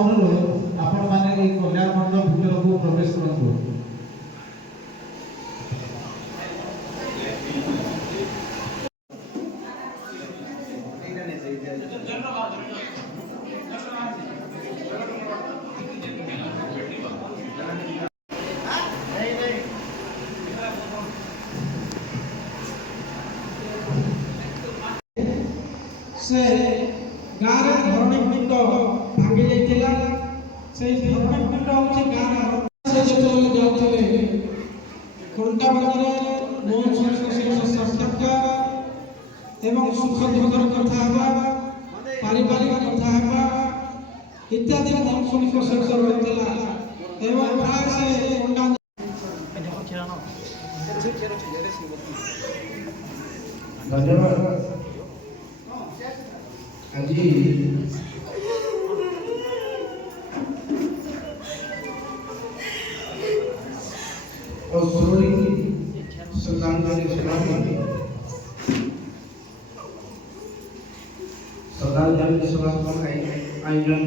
अनुरोध आपण माने एक कल्याण मंडप भीतर को प्रवेश करंतु। से गाँव धरणी पिंड भांगी जाइतिला से धरणी पिंड होछि गाँव से जेतले जाउतले कोंटा बाजारे मो संस्कृति साक्षात्कार एवं सुख दुखर कथा हेबा पारिवारिक कथा हेबा इत्यादि मौसम को शेष रहतिला एवं प्राय से कोंटा धन्यवाद। आज श्रद्धांजलि सभा आयोजन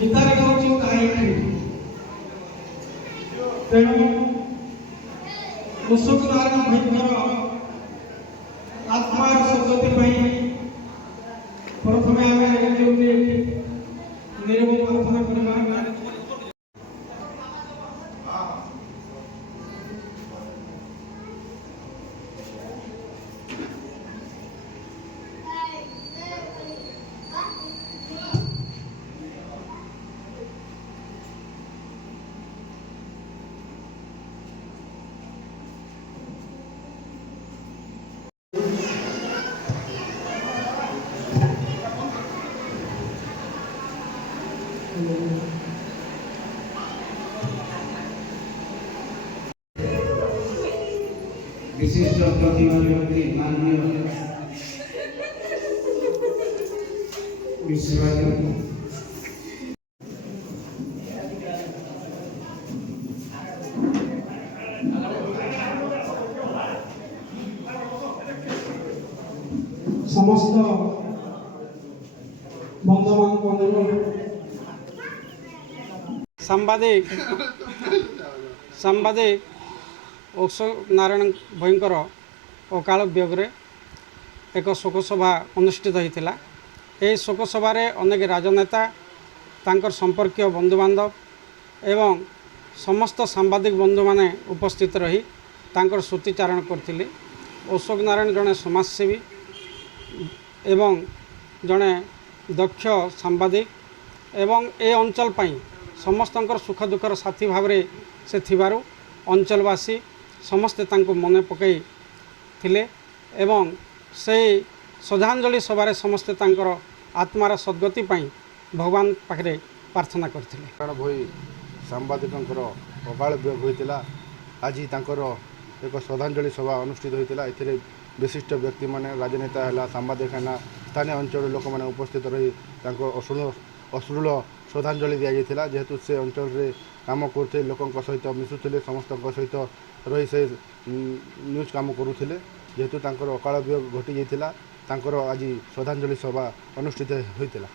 गीतार कौन कहानी तेणु अशोक नारायण भाईଙ୍କର आत्मार सद्गति प्रथमे आम निरव प्रार्थना करवा। विशिष्ट प्रतिभा व्यक्ति माननीय विश्वजी समस्त बंधुमान को अनुरोध सांबादिक अशोक नारायण भयंकर अकाल वियोगे एक शोकसभा अनुष्ठित होता। यह शोकसभार अनेक राजनेता तांकर संपर्कीय बंधुबांधव एवं समस्त सांबादिक बंधु माने उपस्थित रही तांकर श्रुतिचारण करथिले। अशोक नारायण जड़े समाजसेवी एवं जड़े दक्ष सांबादिक एवं ए अंचल पाई समस्तंकर सुख दुखर साथी भाव से थिबारु अंचलवासी समस्ते तांको मने पकई थिले एवं से श्रद्धांजलि सभारे समस्ते तांकर आत्मार सद्गति पाई भगवान पाखरे प्रार्थना करथिले। कारण भई सांबादिकंकर अकाल वियोग होइतिला। आज तांकर एक श्रद्धांजलि सभा अनुष्ठित होइतिला। एथिरे विशिष्ट व्यक्ति माने राजनेता है सांबादिक है स्थानीय अंचल लोक मैंने उपस्थित रही अश्रुल श्रद्धांजलि दि जाइए। जेहेतु से अंचल रे काम करते लोकों सहित मिशुले समस्त सहित रही से न्यूज काम करुले। जेहेतु अकाल वियोग घटी जाइए आज श्रद्धांजलि सभा अनुष्ठित होइतिला।